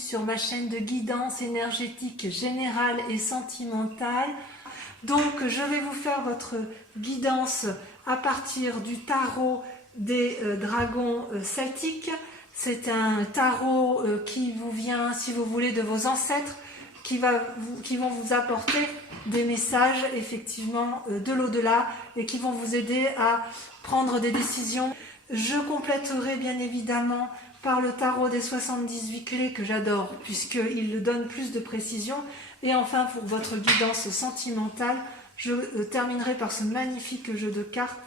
sur ma chaîne de guidance énergétique générale et sentimentale. Donc je vais vous faire votre guidance à partir du tarot des dragons celtiques. C'est un tarot qui vous vient, si vous voulez, de vos ancêtres, qui vont vous apporter des messages effectivement de l'au-delà et qui vont vous aider à prendre des décisions. Je compléterai bien évidemment par le tarot des 78 clés que j'adore puisqu'il donne plus de précision. Et enfin, pour votre guidance sentimentale, je terminerai par ce magnifique jeu de cartes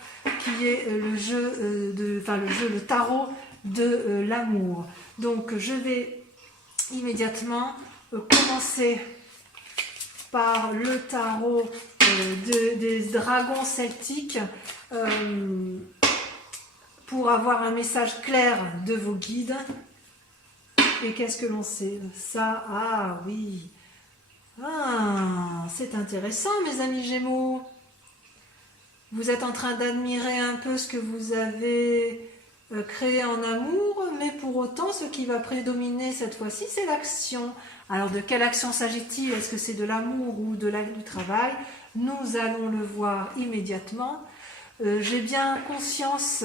qui est le tarot de l'amour. Donc je vais immédiatement commencer par le tarot des dragons celtiques pour avoir un message clair de vos guides. Et qu'est-ce que l'on sait? Ça, ah oui, ah, c'est intéressant mes amis Gémeaux. Vous êtes en train d'admirer un peu ce que vous avez créé en amour, mais pour autant ce qui va prédominer cette fois-ci c'est l'action. Alors de quelle action s'agit-il? Est-ce que c'est de l'amour ou du travail? Nous allons le voir immédiatement. J'ai bien conscience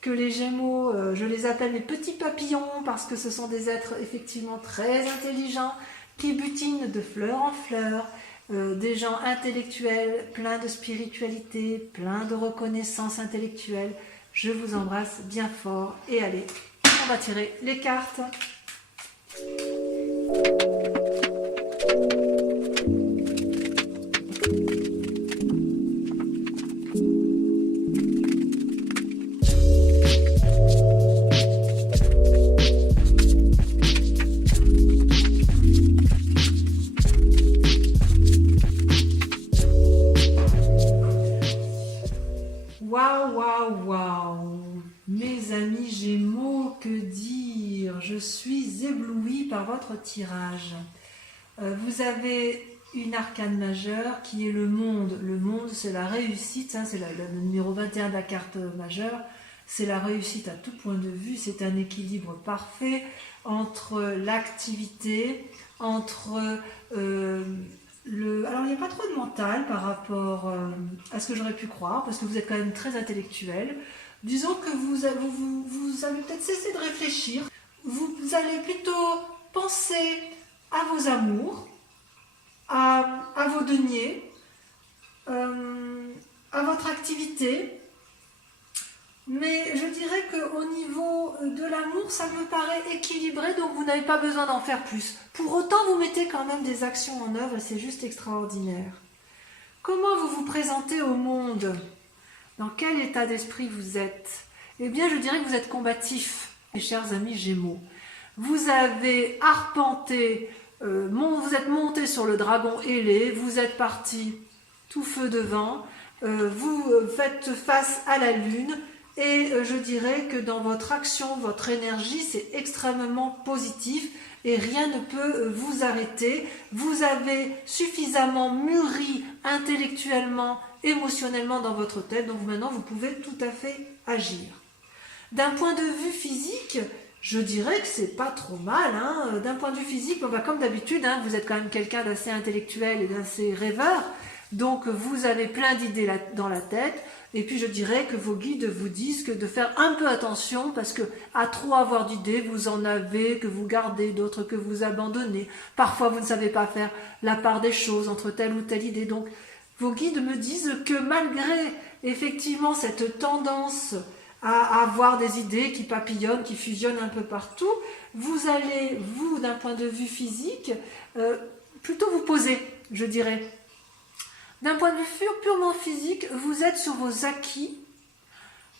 que les Gémeaux, je les appelle les petits papillons parce que ce sont des êtres effectivement très intelligents qui butinent de fleur en fleur, des gens intellectuels, pleins de spiritualité, pleins de reconnaissance intellectuelle. Je vous embrasse bien fort et allez, on va tirer les cartes. Waouh, mes amis Gémeaux, que dire? Je suis éblouie par votre tirage. Vous avez une arcane majeure qui est le monde. Le monde, c'est la réussite, hein, c'est le numéro 21 de la carte majeure. C'est la réussite à tout point de vue, c'est un équilibre parfait entre l'activité, entre... alors il n'y a pas trop de mental par rapport à ce que j'aurais pu croire, parce que vous êtes quand même très intellectuel. Disons que vous allez peut-être cesser de réfléchir, vous allez plutôt penser à vos amours, à vos deniers, à votre activité. Mais je dirais qu'au niveau de l'amour, ça me paraît équilibré, donc vous n'avez pas besoin d'en faire plus. Pour autant, vous mettez quand même des actions en œuvre et c'est juste extraordinaire. Comment vous vous présentez au monde? Dans quel état d'esprit vous êtes? Eh bien, je dirais que vous êtes combatif, mes chers amis Gémeaux. Vous avez arpenté, vous êtes monté sur le dragon ailé, vous êtes parti tout feu devant, vous faites face à la lune. Et je dirais que dans votre action, votre énergie, c'est extrêmement positif et rien ne peut vous arrêter. Vous avez suffisamment mûri intellectuellement, émotionnellement dans votre tête, donc maintenant vous pouvez tout à fait agir. D'un point de vue physique, je dirais que c'est pas trop mal. Hein. D'un point de vue physique, on va comme d'habitude, hein, vous êtes quand même quelqu'un d'assez intellectuel et d'assez rêveur, donc vous avez plein d'idées dans la tête. Et puis je dirais que vos guides vous disent que de faire un peu attention parce que à trop avoir d'idées, vous en avez, que vous gardez, d'autres que vous abandonnez. Parfois vous ne savez pas faire la part des choses entre telle ou telle idée. Donc vos guides me disent que malgré effectivement cette tendance à avoir des idées qui papillonnent, qui fusionnent un peu partout, vous allez, vous d'un point de vue physique, plutôt vous poser, je dirais. D'un point de vue purement physique, vous êtes sur vos acquis,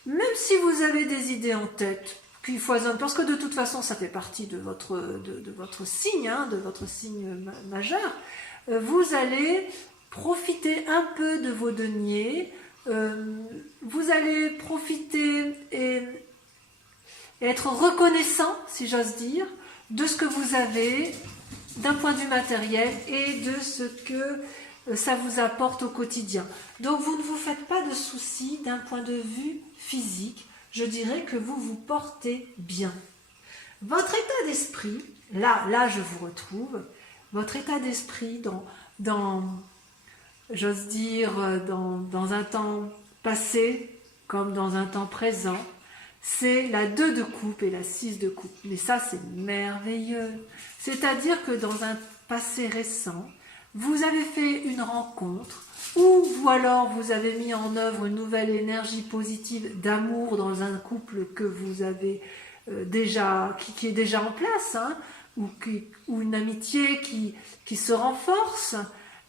même si vous avez des idées en tête qui foisonnent, parce que de toute façon, ça fait partie de votre signe, hein, de votre signe majeur. Vous allez profiter un peu de vos deniers, vous allez profiter et être reconnaissant, si j'ose dire, de ce que vous avez d'un point de vue matériel et de ce que ça vous apporte au quotidien. Donc vous ne vous faites pas de soucis d'un point de vue physique. Je dirais que vous vous portez bien. Votre état d'esprit, là je vous retrouve. Votre état d'esprit j'ose dire, dans un temps passé comme dans un temps présent, c'est la 2 de coupe et la 6 de coupe. Mais ça, c'est merveilleux. C'est-à-dire que dans un passé récent, vous avez fait une rencontre ou alors vous avez mis en œuvre une nouvelle énergie positive d'amour dans un couple que vous avez déjà, qui est déjà en place, hein, ou une amitié qui se renforce.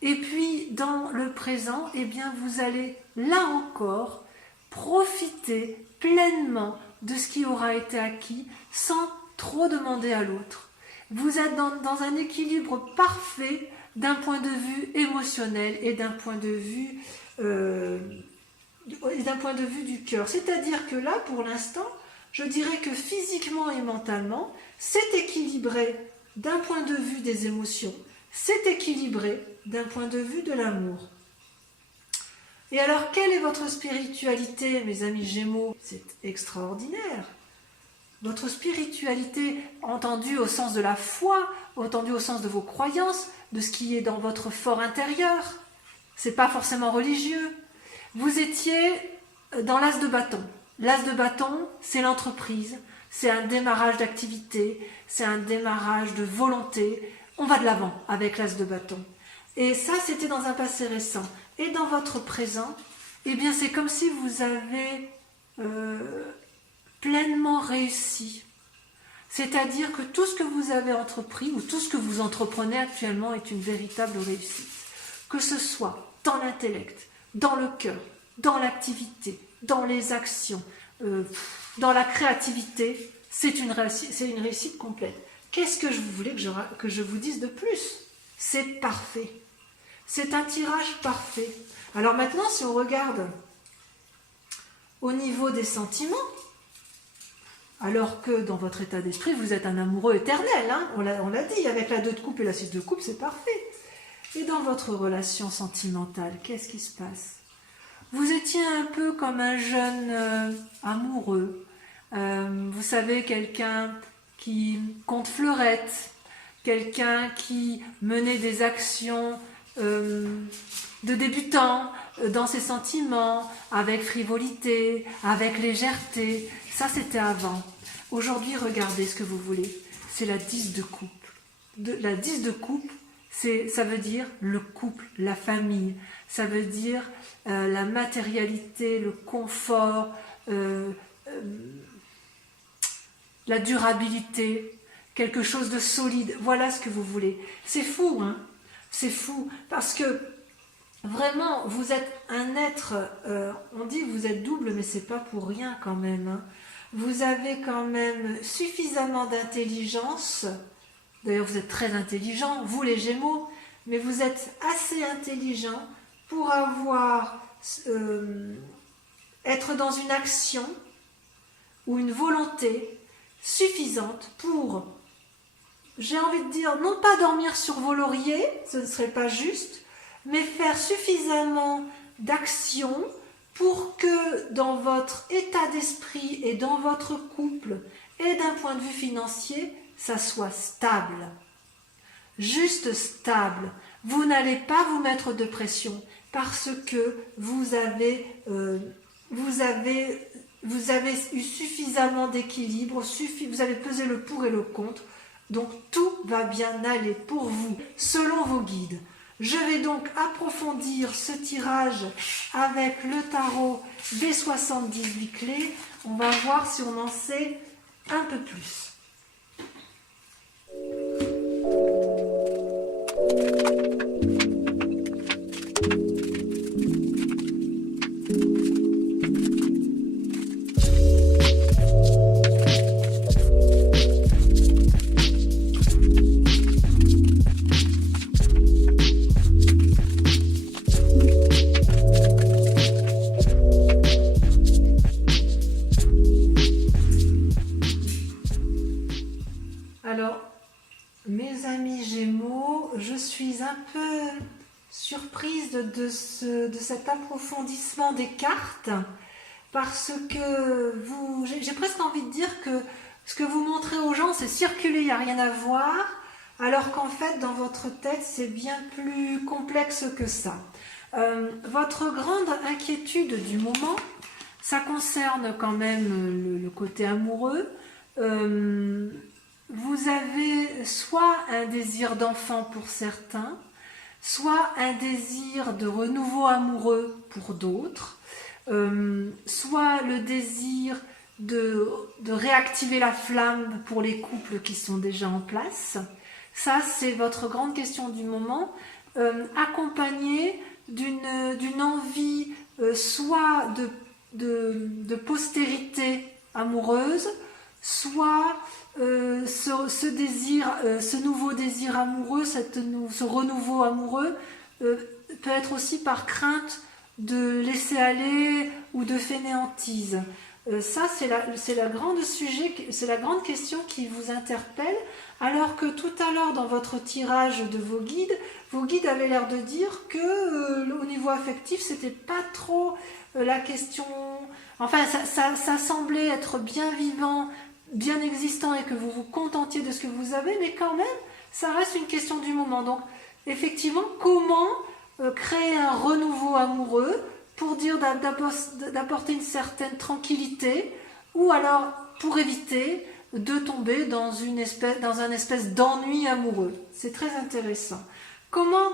Et puis, dans le présent, eh bien, vous allez, là encore, profiter pleinement de ce qui aura été acquis sans trop demander à l'autre. Vous êtes dans un équilibre parfait d'un point de vue émotionnel et d'un point de vue du cœur. C'est-à-dire que là, pour l'instant, je dirais que physiquement et mentalement, c'est équilibré d'un point de vue des émotions, c'est équilibré d'un point de vue de l'amour. Et alors, quelle est votre spiritualité, mes amis Gémeaux? C'est extraordinaire. Votre spiritualité, entendue au sens de la foi, entendue au sens de vos croyances, de ce qui est dans votre fort intérieur. C'est pas forcément religieux. Vous étiez dans l'as de bâton. L'as de bâton, c'est l'entreprise, c'est un démarrage d'activité, c'est un démarrage de volonté. On va de l'avant avec l'as de bâton. Et ça, c'était dans un passé récent. Et dans votre présent, eh bien, c'est comme si vous avez pleinement réussi. C'est-à-dire que tout ce que vous avez entrepris ou tout ce que vous entreprenez actuellement est une véritable réussite. Que ce soit dans l'intellect, dans le cœur, dans l'activité, dans les actions, dans la créativité, c'est une réussite complète. Qu'est-ce que vous voulez que je vous dise de plus? C'est parfait. C'est un tirage parfait. Alors maintenant, si on regarde au niveau des sentiments, alors que dans votre état d'esprit, vous êtes un amoureux éternel, hein, on l'a dit, avec la 2 de coupe et la 6 de coupe, c'est parfait. Et dans votre relation sentimentale, qu'est-ce qui se passe? Vous étiez un peu comme un jeune amoureux. Vous savez, quelqu'un qui compte fleurette, quelqu'un qui menait des actions de débutant dans ses sentiments, avec frivolité, avec légèreté. Ça, c'était avant. Aujourd'hui, regardez ce que vous voulez. C'est la 10 de coupe. La 10 de coupe, ça veut dire le couple, la famille. Ça veut dire la matérialité, le confort, la durabilité, quelque chose de solide. Voilà ce que vous voulez. C'est fou, hein? C'est fou, parce que vraiment, vous êtes un être, on dit que vous êtes double, mais c'est pas pour rien quand même. Hein. Vous avez quand même suffisamment d'intelligence, d'ailleurs vous êtes très intelligent, vous les Gémeaux, mais vous êtes assez intelligent pour être dans une action ou une volonté suffisante pour, j'ai envie de dire, non pas dormir sur vos lauriers, ce ne serait pas juste, mais faire suffisamment d'actions pour que dans votre état d'esprit et dans votre couple et d'un point de vue financier, ça soit stable. Juste stable. Vous n'allez pas vous mettre de pression parce que vous avez eu suffisamment d'équilibre, vous avez pesé le pour et le contre. Donc tout va bien aller pour vous, selon vos guides. Je vais donc approfondir ce tirage avec le tarot des 78 clés. On va voir si on en sait un peu plus. Alors, mes amis Gémeaux, je suis un peu surprise de cet approfondissement des cartes parce que j'ai presque envie de dire que Ce que vous montrez aux gens, c'est circuler, il n'y a rien à voir, alors qu'en fait, dans votre tête, c'est bien plus complexe que ça. Votre grande inquiétude du moment, ça concerne quand même le côté amoureux. Vous avez soit un désir d'enfant pour certains, soit un désir de renouveau amoureux pour d'autres, soit le désir de réactiver la flamme pour les couples qui sont déjà en place. Ça, c'est votre grande question du moment, accompagnée d'une envie soit de postérité amoureuse, soit ce désir, ce nouveau désir amoureux, ce renouveau amoureux peut être aussi par crainte de laisser aller ou de fainéantise. Ça, c'est la grande sujet, c'est la grande question qui vous interpelle, alors que tout à l'heure, dans votre tirage de vos guides avaient l'air de dire que au niveau affectif, c'était pas trop la question. Enfin, ça semblait être bien vivant, bien existant, et que vous vous contentiez de ce que vous avez, mais quand même, ça reste une question du moment. Donc, effectivement, comment créer un renouveau amoureux pour dire d'apporter une certaine tranquillité, ou alors pour éviter de tomber dans un espèce d'ennui amoureux. C'est très intéressant. Comment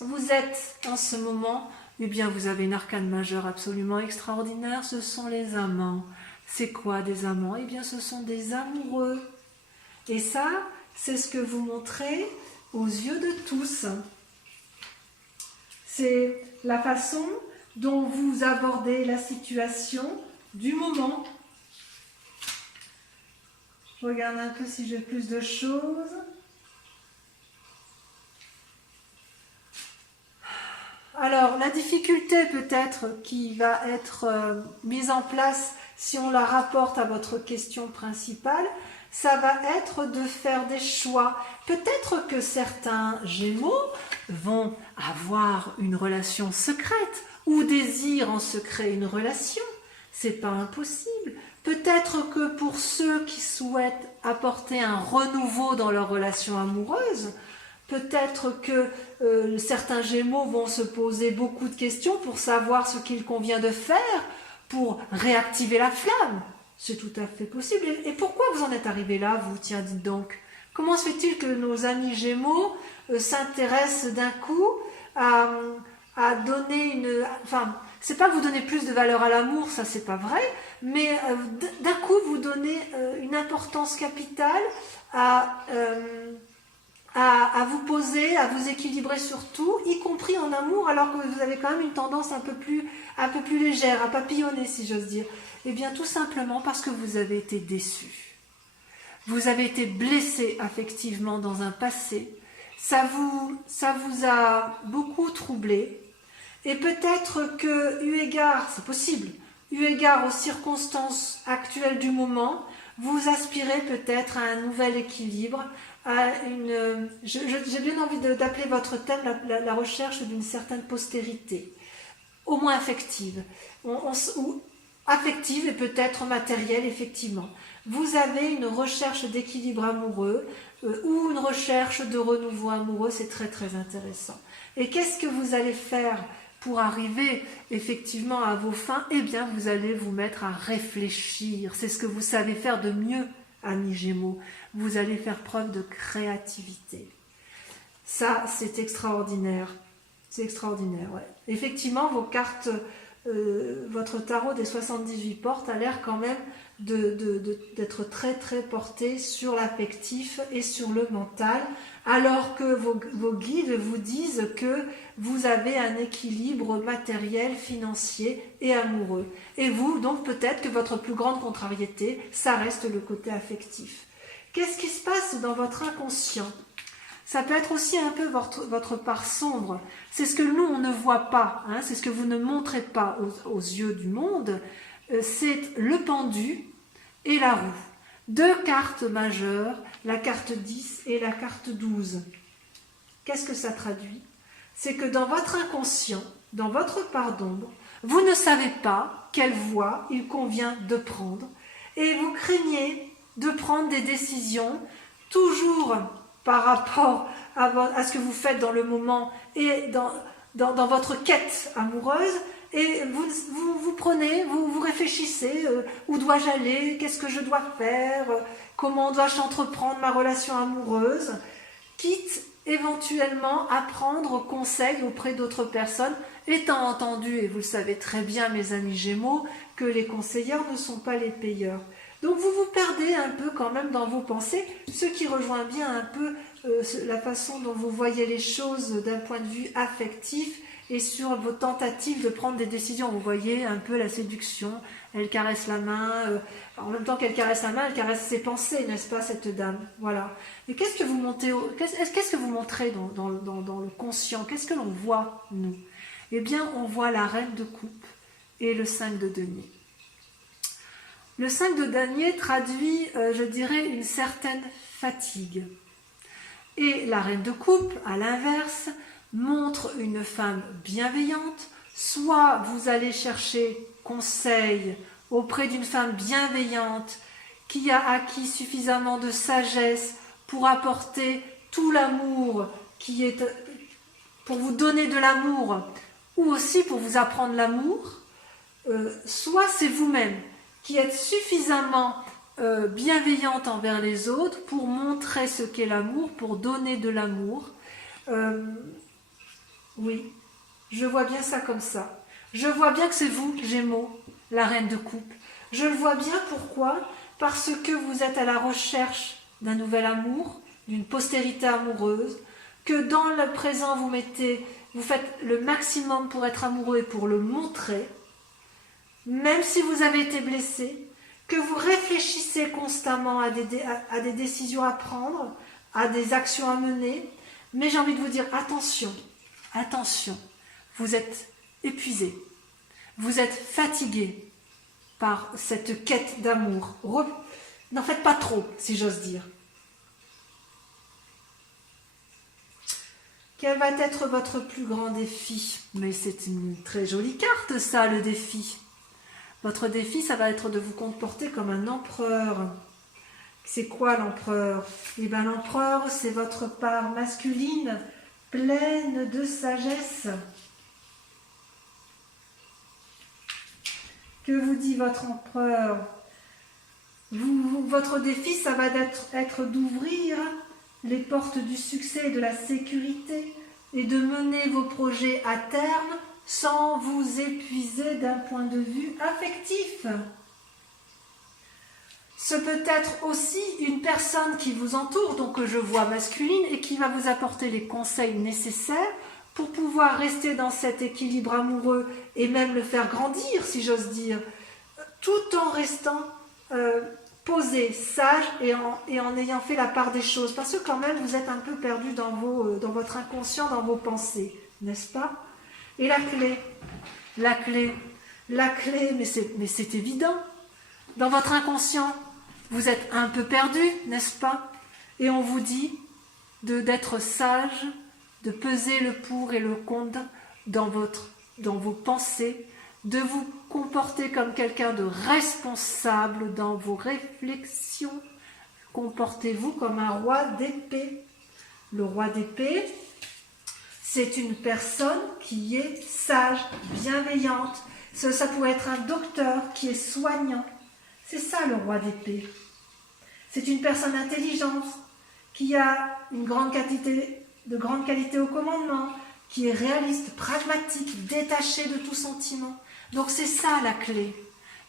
vous êtes en ce moment? Eh bien, vous avez une arcane majeure absolument extraordinaire, ce sont les amants. C'est quoi des amants? Eh bien, ce sont des amoureux. Et ça, c'est ce que vous montrez aux yeux de tous. C'est la façon dont vous abordez la situation du moment. Je regarde un peu si j'ai plus de choses. Alors, la difficulté peut-être qui va être mise en place si on la rapporte à votre question principale, ça va être de faire des choix. Peut-être que certains Gémeaux vont avoir une relation secrète ou désirent en secret une relation. C'est pas impossible. Peut-être que pour ceux qui souhaitent apporter un renouveau dans leur relation amoureuse, peut-être que certains Gémeaux vont se poser beaucoup de questions pour savoir ce qu'il convient de faire pour réactiver la flamme. C'est tout à fait possible. Et pourquoi vous en êtes arrivé là, vous? Tiens, dites donc. Comment se fait-il que nos amis Gémeaux s'intéressent d'un coup à donner une... Enfin, c'est pas que vous donnez plus de valeur à l'amour, ça c'est pas vrai, mais d'un coup vous donnez une importance capitale à vous poser, à vous équilibrer sur tout, y compris en amour, alors que vous avez quand même une tendance un peu plus légère, à papillonner, si j'ose dire. Eh bien, tout simplement parce que vous avez été déçus. Vous avez été blessé affectivement dans un passé. Ça vous a beaucoup troublé. Et peut-être que, eu égard, c'est possible, eu égard aux circonstances actuelles du moment, vous aspirez peut-être à un nouvel équilibre, à une... J'ai bien envie d'appeler votre thème la recherche d'une certaine postérité, au moins affective, ou affective et peut-être matérielle, effectivement. Vous avez une recherche d'équilibre amoureux ou une recherche de renouveau amoureux, c'est très très intéressant. Et qu'est-ce que vous allez faire pour arriver effectivement à vos fins? Eh bien, vous allez vous mettre à réfléchir. C'est ce que vous savez faire de mieux, amis Gémeaux. Vous allez faire preuve de créativité. Ça, c'est extraordinaire. C'est extraordinaire, ouais. Effectivement, vos cartes, votre tarot des 78 portes a l'air quand même d'être très très porté sur l'affectif et sur le mental, alors que vos guides vous disent que vous avez un équilibre matériel, financier et amoureux. Et vous, donc peut-être que votre plus grande contrariété, ça reste le côté affectif. Qu'est-ce qui se passe dans votre inconscient? Ça peut être aussi un peu votre part sombre. C'est ce que nous, on ne voit pas, hein, c'est ce que vous ne montrez pas aux yeux du monde. C'est le pendu et la roue. Deux cartes majeures, la carte 10 et la carte 12. Qu'est-ce que ça traduit? C'est que dans votre inconscient, dans votre part d'ombre, vous ne savez pas quelle voie il convient de prendre et vous craignez de prendre des décisions, toujours par rapport à ce que vous faites dans le moment et dans votre quête amoureuse. Et vous prenez, vous réfléchissez, où dois-je aller, qu'est-ce que je dois faire, comment dois-je entreprendre ma relation amoureuse, quitte éventuellement à prendre conseil auprès d'autres personnes, étant entendu, et vous le savez très bien mes amis Gémeaux, que les conseillers ne sont pas les payeurs. Donc vous vous perdez un peu quand même dans vos pensées, ce qui rejoint bien un peu la façon dont vous voyez les choses d'un point de vue affectif et sur vos tentatives de prendre des décisions. Vous voyez un peu la séduction, elle caresse la main, en même temps qu'elle caresse la main, elle caresse ses pensées, n'est-ce pas, cette dame? Voilà. Et qu'est-ce que vous montrez dans le conscient? Qu'est-ce que l'on voit, nous? Eh bien, on voit la reine de coupe et le 5 de denier. Le 5 de denier traduit, je dirais, une certaine fatigue. Et la reine de coupe, à l'inverse, montre une femme bienveillante. Soit vous allez chercher conseil auprès d'une femme bienveillante qui a acquis suffisamment de sagesse pour apporter tout l'amour pour vous donner de l'amour, ou aussi pour vous apprendre l'amour, soit c'est vous-même qui êtes suffisamment bienveillante envers les autres pour montrer ce qu'est l'amour, pour donner de l'amour. Oui, je vois bien ça comme ça. Je vois bien que c'est vous, Gémeaux, la reine de coupe. Je le vois bien, pourquoi? Parce que vous êtes à la recherche d'un nouvel amour, d'une postérité amoureuse, que dans le présent vous faites le maximum pour être amoureux et pour le montrer, même si vous avez été blessé, que vous réfléchissez constamment à des décisions à prendre, à des actions à mener, mais j'ai envie de vous dire, attention, attention, vous êtes épuisé, vous êtes fatigué par cette quête d'amour. N'en faites pas trop, si j'ose dire. Quel va être votre plus grand défi? Mais c'est une très jolie carte, ça, le défi. Votre défi, ça va être de vous comporter comme un empereur. C'est quoi l'empereur? Eh bien, l'empereur, c'est votre part masculine, pleine de sagesse. Que vous dit votre empereur? Votre défi, ça va être d'ouvrir les portes du succès et de la sécurité et de mener vos projets à terme sans vous épuiser d'un point de vue affectif. Ce peut être aussi une personne qui vous entoure, donc que je vois masculine, et qui va vous apporter les conseils nécessaires pour pouvoir rester dans cet équilibre amoureux et même le faire grandir, si j'ose dire, tout en restant posé, sage et en ayant fait la part des choses. Parce que quand même, vous êtes un peu perdu dans votre inconscient, dans vos pensées, n'est-ce pas? Et la clé, mais c'est évident. Dans votre inconscient, vous êtes un peu perdu, n'est-ce pas? Et on vous dit d'être sage, de peser le pour et le contre dans vos pensées, de vous comporter comme quelqu'un de responsable dans vos réflexions. Comportez-vous comme un roi d'épée. Le roi d'épée, c'est une personne qui est sage, bienveillante. Ça pourrait être un docteur qui est soignant. C'est ça le roi d'épée. C'est une personne intelligente qui a de grande qualité au commandement, qui est réaliste, pragmatique, détaché de tout sentiment. Donc c'est ça la clé.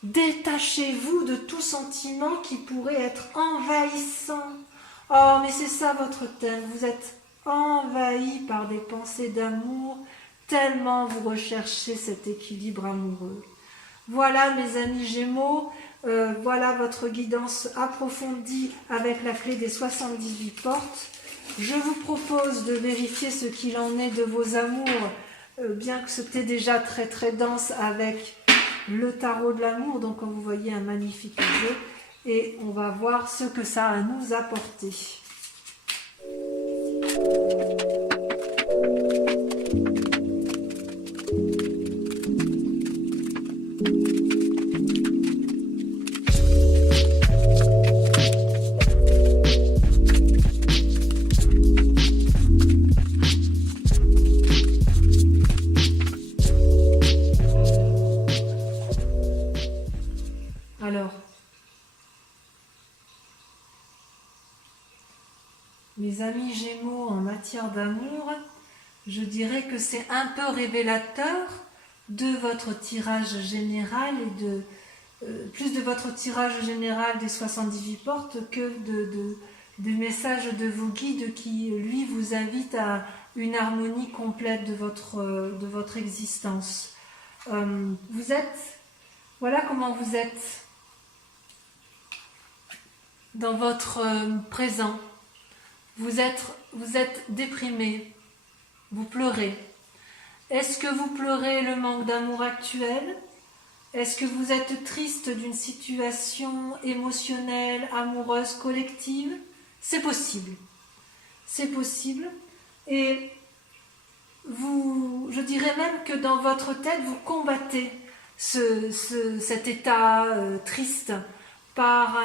Détachez-vous de tout sentiment qui pourrait être envahissant. Oh, mais c'est ça votre thème. Vous êtes envahi par des pensées d'amour, tellement vous recherchez cet équilibre amoureux. Voilà mes amis Gémeaux, voilà votre guidance approfondie avec la clé des 78 portes. Je vous propose de vérifier ce qu'il en est de vos amours, bien que c'était déjà très très dense avec le tarot de l'amour. Donc comme vous voyez, un magnifique jeu. Et on va voir ce que ça a à nous apporter. mes amis Gémeaux en matière d'amour, je dirais que c'est un peu révélateur de votre tirage général et plus de votre tirage général des 78 portes que du message de vos guides qui, lui, vous invite à une harmonie complète de votre existence. Vous êtes, voilà comment vous êtes dans votre présent. Vous êtes déprimé, vous pleurez. Est-ce que vous pleurez le manque d'amour actuel ? Est-ce que vous êtes triste d'une situation émotionnelle, amoureuse, collective ? C'est possible. C'est possible. Et je dirais même que dans votre tête, vous combattez cet état triste par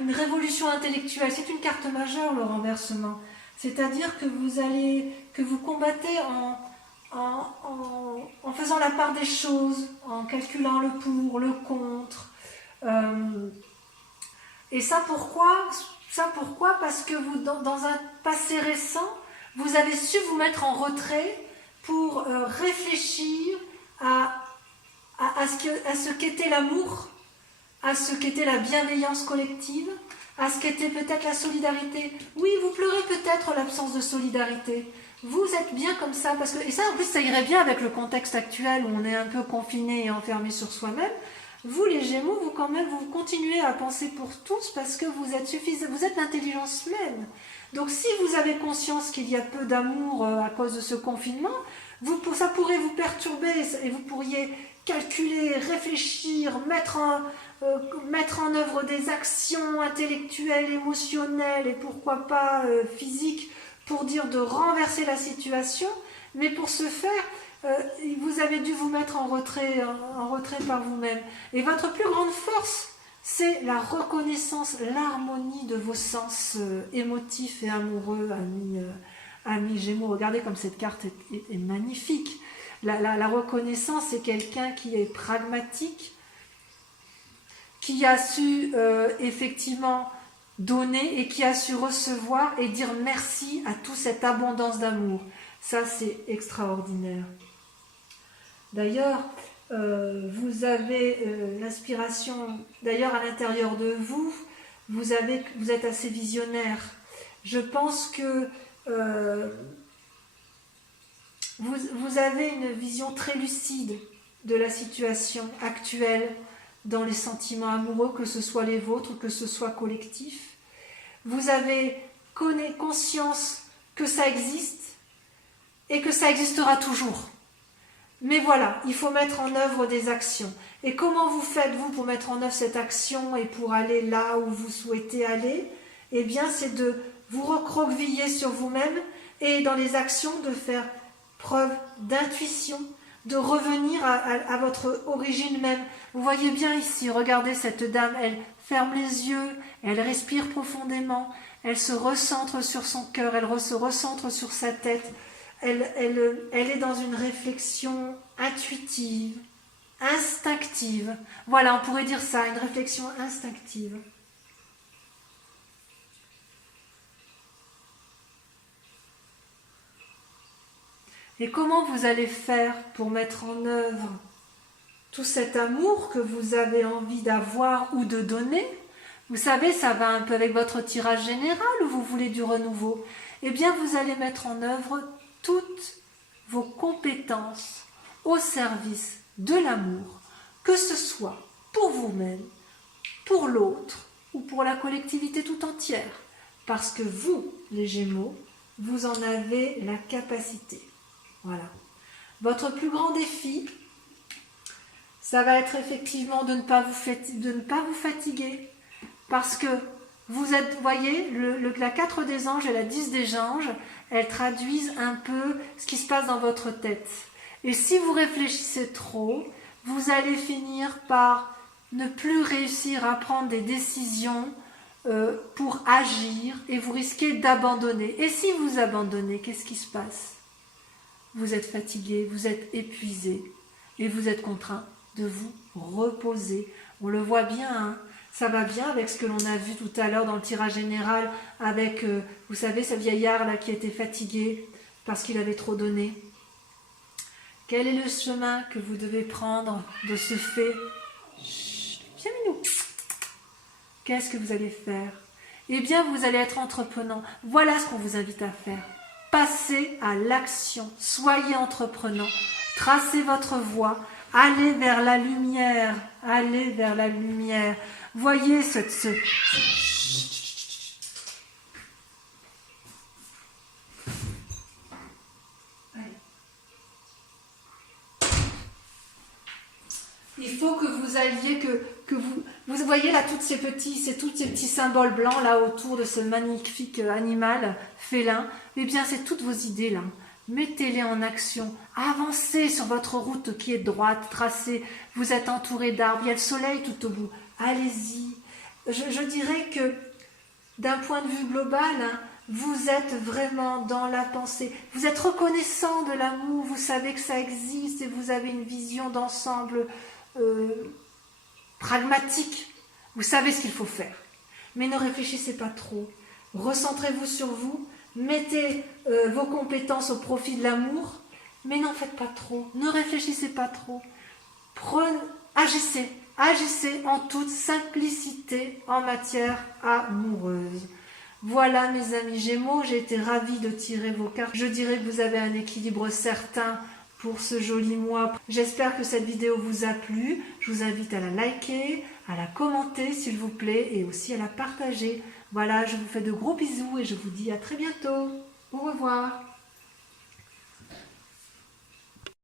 une révolution intellectuelle. C'est une carte majeure, le renversement. C'est-à-dire que vous combattez en faisant la part des choses, en calculant le pour, le contre. Et ça pourquoi ? Parce que vous, dans un passé récent, vous avez su vous mettre en retrait pour réfléchir à ce qu'était l'amour, à ce qu'était la bienveillance collective, à ce qu'était peut-être la solidarité. Oui, vous pleurez peut-être l'absence de solidarité. Vous êtes bien comme ça, et ça en plus ça irait bien avec le contexte actuel où on est un peu confiné et enfermé sur soi-même. Vous les Gémeaux, vous continuez à penser pour tous parce que vous êtes l'intelligence même. Donc si vous avez conscience qu'il y a peu d'amour à cause de ce confinement, ça pourrait vous perturber et vous pourriez calculer, réfléchir, mettre en œuvre des actions intellectuelles, émotionnelles et pourquoi pas physiques pour dire de renverser la situation, mais pour ce faire, vous avez dû vous mettre en retrait par vous-même. Et votre plus grande force, c'est la reconnaissance, l'harmonie de vos sens émotifs et amoureux, amis Gémeaux. Regardez comme cette carte est magnifique. La reconnaissance, c'est quelqu'un qui est pragmatique, qui a su effectivement donner et qui a su recevoir et dire merci à toute cette abondance d'amour. Ça, c'est extraordinaire. D'ailleurs, vous avez l'inspiration, d'ailleurs à l'intérieur de vous, vous êtes assez visionnaire. Je pense que vous avez une vision très lucide de la situation actuelle dans les sentiments amoureux, que ce soit les vôtres, que ce soit collectif. Vous avez conscience que ça existe et que ça existera toujours. Mais voilà, il faut mettre en œuvre des actions. Et comment vous faites-vous pour mettre en œuvre cette action et pour aller là où vous souhaitez aller ? Eh bien, c'est de vous recroqueviller sur vous-même et dans les actions de faire preuve d'intuition, de revenir à votre origine même. Vous voyez bien ici, regardez cette dame, elle ferme les yeux, elle respire profondément, elle se recentre sur son cœur, elle se recentre sur sa tête. Elle est dans une réflexion intuitive, instinctive. Voilà, on pourrait dire ça, une réflexion instinctive. Et comment vous allez faire pour mettre en œuvre tout cet amour que vous avez envie d'avoir ou de donner ? Vous savez, ça va un peu avec votre tirage général ou vous voulez du renouveau ? Eh bien, vous allez mettre en œuvre toutes vos compétences au service de l'amour, que ce soit pour vous-même, pour l'autre ou pour la collectivité tout entière. Parce que vous, les Gémeaux, vous en avez la capacité. Voilà. Votre plus grand défi, ça va être effectivement de ne pas vous fatiguer. Parce que vous êtes, vous voyez, la 4 des anges et la 10 des anges, elles traduisent un peu ce qui se passe dans votre tête. Et si vous réfléchissez trop, vous allez finir par ne plus réussir à prendre des décisions pour agir et vous risquez d'abandonner. Et si vous abandonnez, qu'est-ce qui se passe ? Vous êtes fatigué, vous êtes épuisé et vous êtes contraint de vous reposer. On le voit bien, hein ? Ça va bien avec ce que l'on a vu tout à l'heure dans le tirage général avec, vous savez, ce vieillard là qui était fatigué parce qu'il avait trop donné. Quel est le chemin que vous devez prendre de ce fait? Viens Minou. Qu'est-ce que vous allez faire? Eh bien, vous allez être entreprenant. Voilà ce qu'on vous invite à faire. Passez à l'action. Soyez entreprenant. Tracez votre voie. Allez vers la lumière. Allez vers la lumière. Voyez il faut que vous alliez, que vous voyez là tous ces petits symboles blancs là autour de ce magnifique animal félin. Eh bien, c'est toutes vos idées là. Mettez-les en action. Avancez sur votre route qui est droite, tracée. Vous êtes entouré d'arbres. Il y a le soleil tout au bout. Allez-y. Je dirais que d'un point de vue global, hein, vous êtes vraiment dans la pensée. Vous êtes reconnaissant de l'amour. Vous savez que ça existe et vous avez une vision d'ensemble pragmatique. Vous savez ce qu'il faut faire. Mais ne réfléchissez pas trop. Recentrez-vous sur vous. Mettez vos compétences au profit de l'amour. Mais n'en faites pas trop. Ne réfléchissez pas trop. Agissez. Agissez en toute simplicité en matière amoureuse. Voilà mes amis Gémeaux, j'ai été ravie de tirer vos cartes. Je dirais que vous avez un équilibre certain pour ce joli mois. J'espère que cette vidéo vous a plu. Je vous invite à la liker, à la commenter s'il vous plaît et aussi à la partager. Voilà, je vous fais de gros bisous et je vous dis à très bientôt. Au revoir.